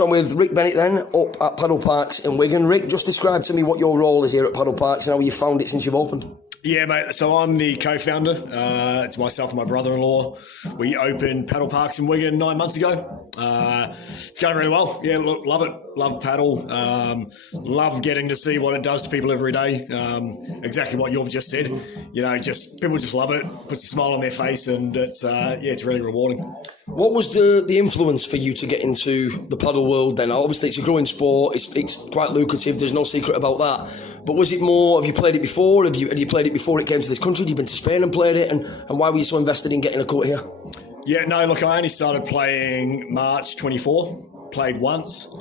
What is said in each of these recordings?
So I'm with Rik Bennett then, up at Padel Parx in Wigan. Rik, just describe to me what your role is here at Padel Parx and how you found it since you've opened. Yeah, mate. So I'm the co-founder. It's myself and my brother-in-law. We opened Padel Parx in Wigan 9 months ago. It's going really well. Yeah, look, love it. Love paddle. Love getting to see what it does to people every day. Exactly what you've just said. You know, people just love it. Puts a smile on their face, and it's really rewarding. What was the influence for you to get into the paddle world then? Obviously, it's a growing sport. It's quite lucrative. There's no secret about that. But was it more? Have you played it before? Had you played it before it came to this country? Had you been to Spain and played it? And why were you so invested in getting a court here? Yeah, no, look, I only started playing March 24. Played once.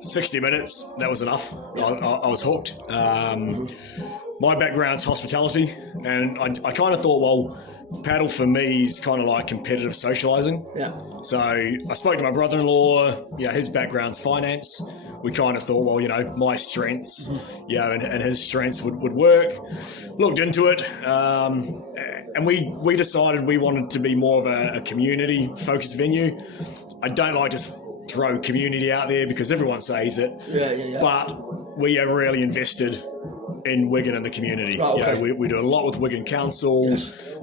60 minutes, that was enough. I was hooked. My background's hospitality, and I kind of thought, well, paddle for me is kind of like competitive socialising. Yeah. So I spoke to my brother-in-law. His background's finance. We kind of thought, well, my strengths, and his strengths would work. Looked into it, and we decided we wanted to be more of a community-focused venue. I don't like to throw community out there because everyone says it. Yeah. But we have really invested in Wigan and the community. Right, okay. We do a lot with Wigan Council. Yes.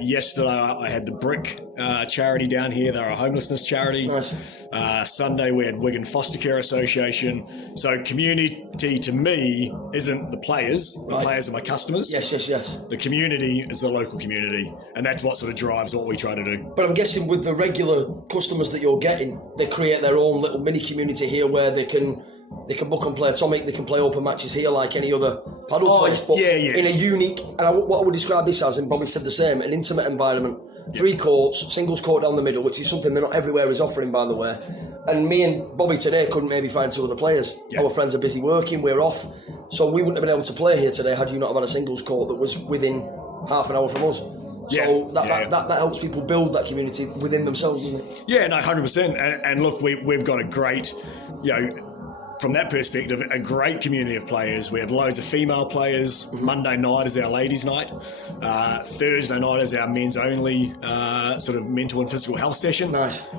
Yesterday I had the Brick charity down here. They're a homelessness charity. Nice. Sunday we had Wigan Foster Care Association. So community to me isn't the players. The players are my customers. Yes. The community is the local community, and that's what sort of drives what we try to do. But I'm guessing with the regular customers that you're getting, they create their own little mini community here where they can book and play atomic, they can play open matches here like any other paddle place, but in a unique, and what I would describe this as, and Bobby said the same, an intimate environment. 3 courts, singles court down the middle, which is something that not everywhere is offering, by the way. And me and Bobby today couldn't maybe find 2 other players. Our friends are busy working, we're off, so we wouldn't have been able to play here today had you not have had a singles court that was within half an hour from us. So that helps people build that community within themselves, doesn't it? Yeah, no, 100%. And look, we've got a great, from that perspective, a great community of players. We have loads of female players. Monday night is our ladies' night. Thursday night is our men's only sort of mental and physical health session. Nice.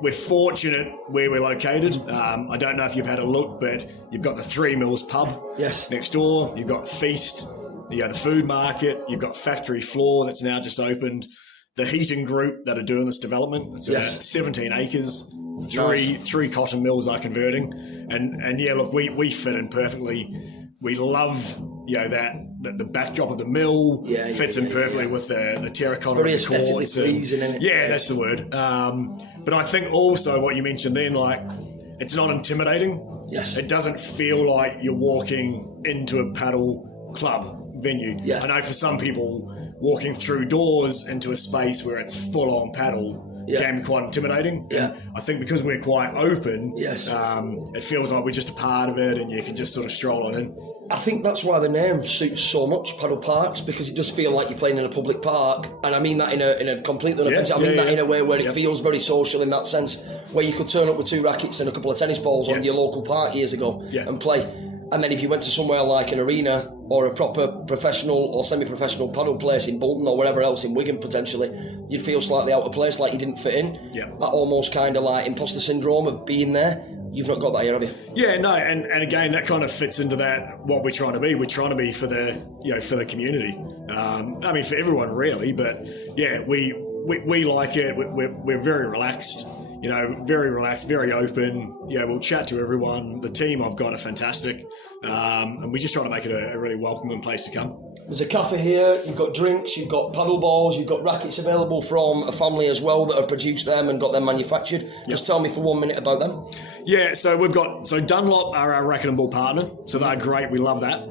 We're fortunate where we're located. I don't know if you've had a look, but you've got the 3 Mills pub next door. You've got Feast, the food market. You've got Factory Floor that's now just opened. The Heating Group that are doing this development. It's 17 acres. Three cotton mills are converting, and look, we fit in perfectly. We love that the backdrop of the mill fits in perfectly with the terracotta very of the courts. Pleasing, that's the word. But I think also what you mentioned then, like, it's not intimidating. Yes, it doesn't feel like you're walking into a paddle club venue. I know for some people, walking through doors into a space where it's full on paddle can be quite intimidating. I think because we're quite open, it feels like we're just a part of it, and you can just sort of stroll on in. I think that's why the name suits so much, Padel Parx, because it does feel like you're playing in a public park, and I mean that in a completely unoffensive. I mean that in a way where it feels very social in that sense, where you could turn up with 2 rackets and a couple of tennis balls on your local park years ago and play. And then if you went to somewhere like an arena or a proper professional or semi-professional paddle place in Bolton or wherever else in Wigan potentially, you'd feel slightly out of place, like you didn't fit in. That almost kind of like imposter syndrome of being there. You've not got that here, have you? Yeah, no, and again, that kind of fits into that, what we're trying to be. We're trying to be for the, for the community. I mean, for everyone really, but we like it. We're very relaxed. Very relaxed, very open. We'll chat to everyone. The team I've got are fantastic. And we just try to make it a really welcoming place to come. There's a cafe here, you've got drinks, you've got paddle balls, you've got rackets available from a family as well that have produced them and got them manufactured. Just tell me for 1 minute about them. Yeah, so Dunlop are our racket and ball partner, so they're great, we love that.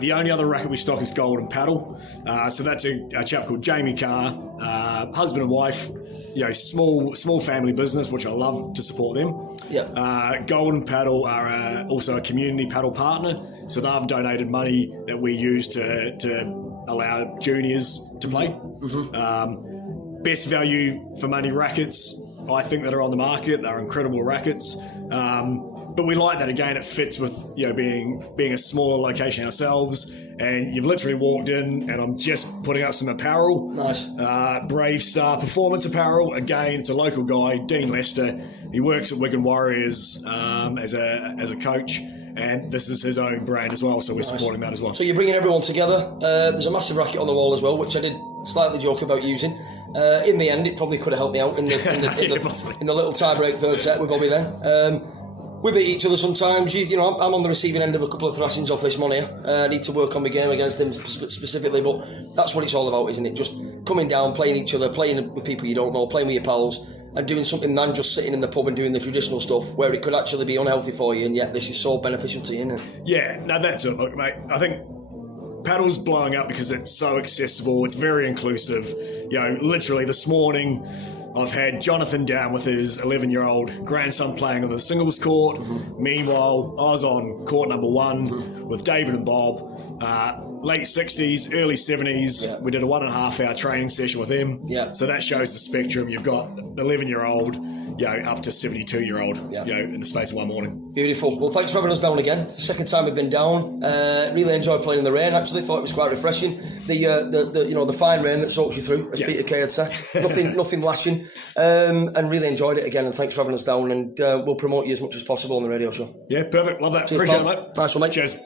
The only other racket we stock is Golden Paddle. So that's a chap called Jamie Carr, husband and wife. Small family business, which I love to support them. Golden Paddle are also a community paddle partner, so they've donated money that we use to allow juniors to play. Best value for money rackets, I think, that are on the market. They're incredible rackets. But we like that, again, it fits with being a smaller location ourselves, and you've literally walked in and I'm just putting up some apparel. Nice. Brave Star Performance apparel. Again, it's a local guy, Dean Lester, He works at Wigan Warriors as a coach, and this is his own brand as well, so we're supporting that as well. So you're bringing everyone together. There's a massive racket on the wall as well, which I did slightly joke about using. In the end, it probably could have helped me out in the little tie-break third set with Bobby then. We beat each other sometimes. You know, I'm on the receiving end of a couple of thrashings off this money. I need to work on my game against him specifically, but that's what it's all about, isn't it? Just coming down, playing each other, playing with people you don't know, playing with your pals, and doing something than just sitting in the pub and doing the traditional stuff where it could actually be unhealthy for you, and yet this is so beneficial to you, isn't it? Yeah, no, that's it. Look, mate, I think paddle's blowing up because it's so accessible, it's very inclusive. You know, literally this morning I've had Jonathan down with his 11-year-old grandson playing on the singles court. Meanwhile, I was on court number 1 with David and Bob. Late 60s, early 70s. Yeah. We did a 1.5 hour training session with him. Yeah. So that shows the spectrum. You've got 11-year-old, you know, up to 72-year-old, Yeah. you know, in the space of one morning. Beautiful. Well, thanks for having us down again. It's the second time we've been down. Really enjoyed playing in the rain. Actually, thought it was quite refreshing. The fine rain that soaks you through, as Peter Kay had said. Nothing lashing. And really enjoyed it again. And thanks for having us down. And we'll promote you as much as possible on the radio show. Yeah, perfect. Love that. Cheers, Appreciate pal. it, mate. Nice one, mate. Cheers.